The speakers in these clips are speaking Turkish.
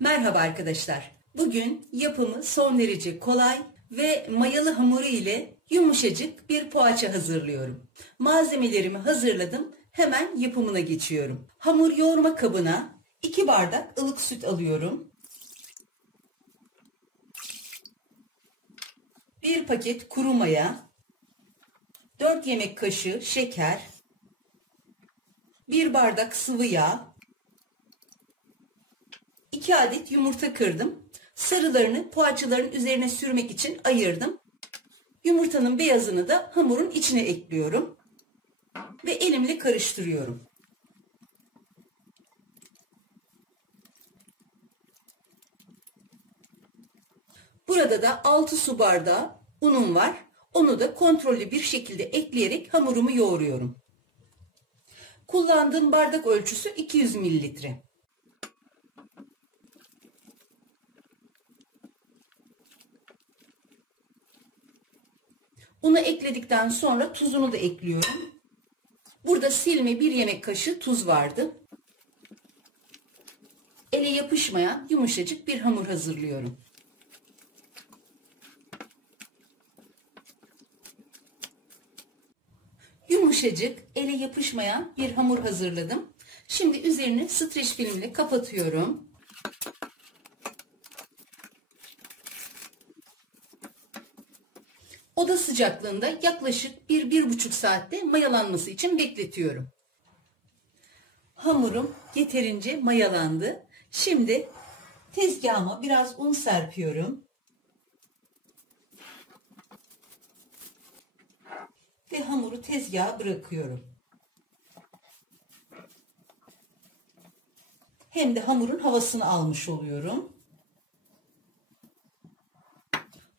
Merhaba arkadaşlar. Bugün yapımı son derece kolay ve mayalı hamuru ile yumuşacık bir poğaça hazırlıyorum. Malzemelerimi hazırladım. Hemen yapımına geçiyorum. Hamur yoğurma kabına 2 bardak ılık süt alıyorum. 1 paket kuru maya, 4 yemek kaşığı şeker, 1 bardak sıvı yağ, 2 adet yumurta kırdım. Sarılarını poğaçaların üzerine sürmek için ayırdım. Yumurtanın beyazını da hamurun içine ekliyorum. Ve elimle karıştırıyorum. Burada da 6 su bardağı unum var. Onu da kontrollü bir şekilde ekleyerek hamurumu yoğuruyorum. Kullandığım bardak ölçüsü 200 mililitre. Unu ekledikten sonra tuzunu da ekliyorum. Burada silme 1 yemek kaşığı tuz vardı. Ele yapışmayan yumuşacık bir hamur hazırlıyorum. Yumuşacık, ele yapışmayan bir hamur hazırladım. Şimdi üzerini streç filmle kapatıyorum. Oda sıcaklığında yaklaşık 1-1,5 saatte mayalanması için bekletiyorum. Hamurum yeterince mayalandı. Şimdi tezgahıma biraz un serpiyorum. Ve hamuru tezgaha bırakıyorum. Hem de hamurun havasını almış oluyorum.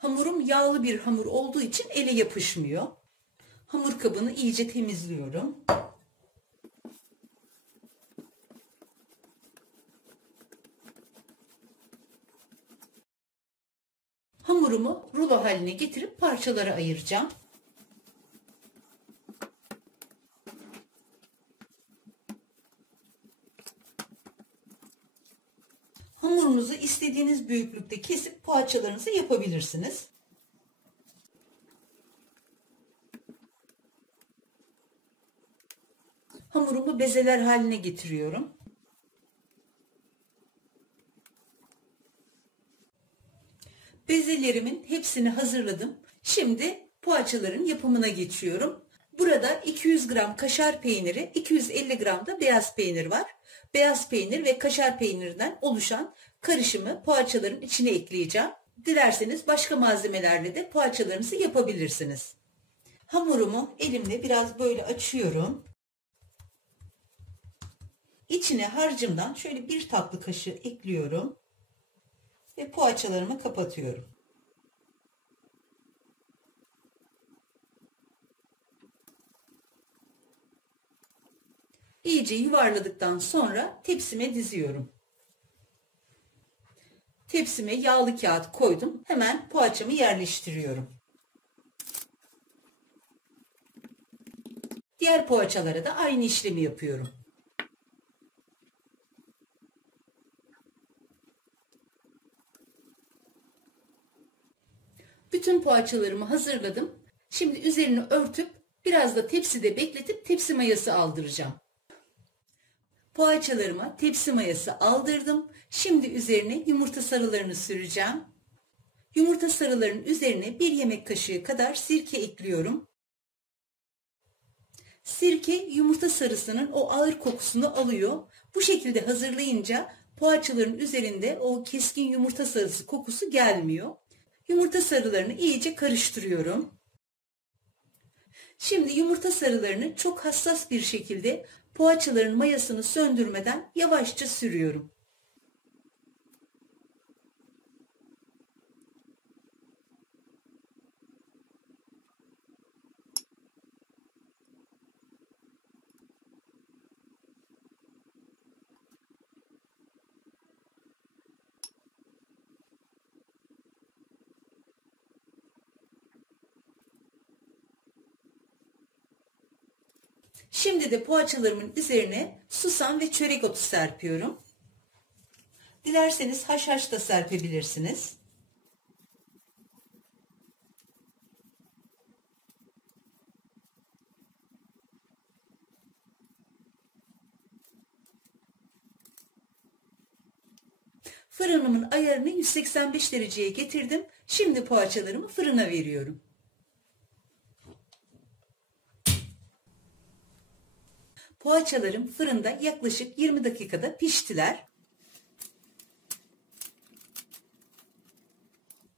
Hamurum yağlı bir hamur olduğu için ele yapışmıyor. Hamur kabını iyice temizliyorum. Hamurumu rulo haline getirip parçalara ayıracağım. Hamurunuzu istediğiniz büyüklükte kesip poğaçalarınızı yapabilirsiniz. Hamurumu bezeler haline getiriyorum. Bezelerimin hepsini hazırladım. Şimdi poğaçaların yapımına geçiyorum. Burada 200 gram kaşar peyniri, 250 gram da beyaz peynir var. Beyaz peynir ve kaşar peynirinden oluşan karışımı poğaçaların içine ekleyeceğim. Dilerseniz başka malzemelerle de poğaçalarınızı yapabilirsiniz. Hamurumu elimle biraz böyle açıyorum. İçine harcımdan şöyle 1 tatlı kaşığı ekliyorum. Ve poğaçalarımı kapatıyorum. İyice yuvarladıktan sonra tepsime diziyorum. Tepsime yağlı kağıt koydum. Hemen poğaçamı yerleştiriyorum. Diğer poğaçalara da aynı işlemi yapıyorum. Bütün poğaçalarımı hazırladım. Şimdi üzerini örtüp biraz da tepside bekletip tepsi mayası aldıracağım. Poğaçalarıma tepsi mayası aldırdım. Şimdi üzerine yumurta sarılarını süreceğim. Yumurta sarılarının üzerine 1 yemek kaşığı kadar sirke ekliyorum. Sirke yumurta sarısının o ağır kokusunu alıyor. Bu şekilde hazırlayınca poğaçaların üzerinde o keskin yumurta sarısı kokusu gelmiyor. Yumurta sarılarını iyice karıştırıyorum. Şimdi yumurta sarılarını çok hassas bir şekilde poğaçaların mayasını söndürmeden yavaşça sürüyorum. Şimdi de poğaçalarımın üzerine susam ve çörek otu serpiyorum. Dilerseniz haşhaş da serpebilirsiniz. Fırınımın ayarını 185 dereceye getirdim. Şimdi poğaçalarımı fırına veriyorum. Poğaçalarım fırında yaklaşık 20 dakikada piştiler.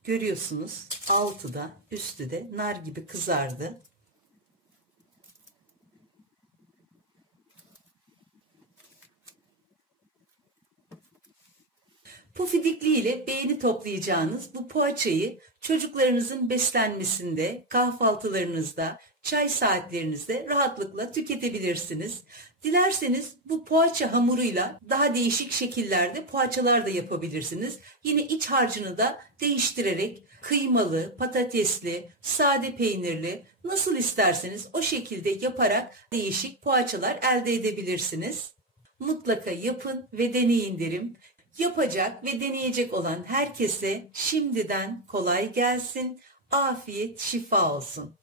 Görüyorsunuz, altı da üstü de nar gibi kızardı. Pufidikliğiyle beğeni toplayacağınız bu poğaçayı çocuklarınızın beslenmesinde, kahvaltılarınızda, çay saatlerinizde rahatlıkla tüketebilirsiniz. Dilerseniz bu poğaça hamuruyla daha değişik şekillerde poğaçalar da yapabilirsiniz. Yine iç harcını da değiştirerek kıymalı, patatesli, sade peynirli nasıl isterseniz o şekilde yaparak değişik poğaçalar elde edebilirsiniz. Mutlaka yapın ve deneyin derim. Yapacak ve deneyecek olan herkese şimdiden kolay gelsin, afiyet, şifa olsun.